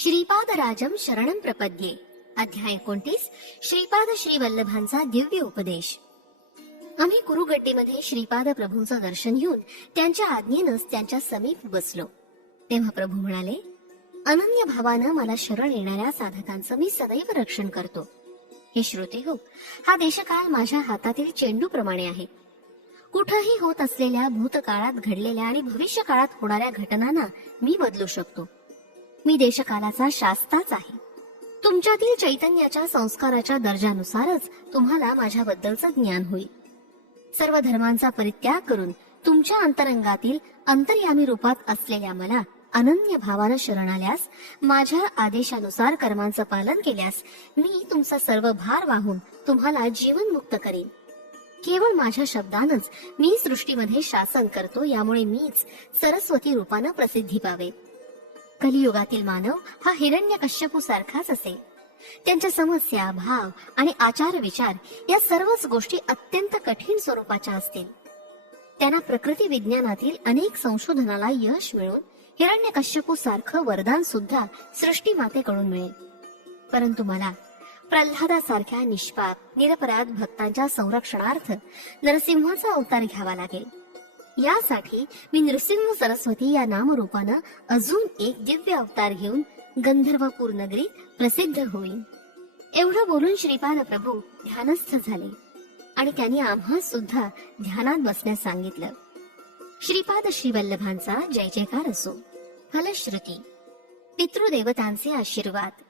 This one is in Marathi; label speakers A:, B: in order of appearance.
A: श्रीपाद राजम शरणम प्रपद्ये अध्याय एकोणतीस श्रीपाद श्री वल्लभांचा दिव्य उपदेश आम्ही कुरुगड्डीमध्ये श्रीपाद प्रभूंचं दर्शन घेऊन त्यांच्या आज्ञेनंच त्यांच्या समीप बसलो तेव्हा प्रभू म्हणाले अनन्य भावानं मला शरण येणाऱ्या साधकांचं मी सदैव रक्षण करतो हे श्रोते हो हा देशकाल माझ्या हातातील चेंडू प्रमाणे आहे कुठंही होत असलेल्या भूतकाळात घडलेल्या आणि भविष्य काळात होणाऱ्या घटनांना मी बदलू शकतो मी देशकालाचा शास्ताच आहे तुमच्यातील चैतन्याच्या संस्काराच्या दर्जानुसारच तुम्हाला माझ्याबद्दलचं ज्ञान होईल सर्व धर्मांचा परित्याग करून तुमच्या अंतरंगातील अंतर्यामी रूपात असलेल्या मला अनन्य भावानं शरण आल्यास माझ्या आदेशानुसार कर्मांचं पालन केल्यास मी तुमचा सर्व भार वाहून तुम्हाला जीवनमुक्त करेन केवळ माझ्या शब्दानच मी सृष्टीमध्ये शासन करतो यामुळे मीच सरस्वती रूपानं प्रसिद्धी पावे कलियुगातील मानव हा हिरण्य कश्यपू सारखाच असे त्यांच्या समस्या भाव आणि आचार विचार या सर्वच गोष्टी अत्यंत कठीण स्वरूपाच्या असतील त्यांना प्रकृती विज्ञानातील अनेक संशोधनाला यश मिळून हिरण्य कश्यपू सारखं वरदान सुद्धा सृष्टी मातेकडून मिळेल परंतु मला प्रल्हादासारख्या निष्पाप निरपराध भक्तांच्या संरक्षणार्थ नरसिंहाचा अवतार घ्यावा लागेल यासाठी मी नृसिंह सरस्वती या नामरूपानं अजून एक दिव्य अवतार घेऊन गंधर्वपूर नगरी प्रसिद्ध होईल एवढं बोलून श्रीपाद प्रभू ध्यानस्थ झाले आणि त्यांनी आम्हा सुद्धा ध्यानात बसण्यास सांगितलं श्रीपाद श्रीवल्लभांचा जय जयकार असो फलश्रुती पितृदेवतांचे आशीर्वाद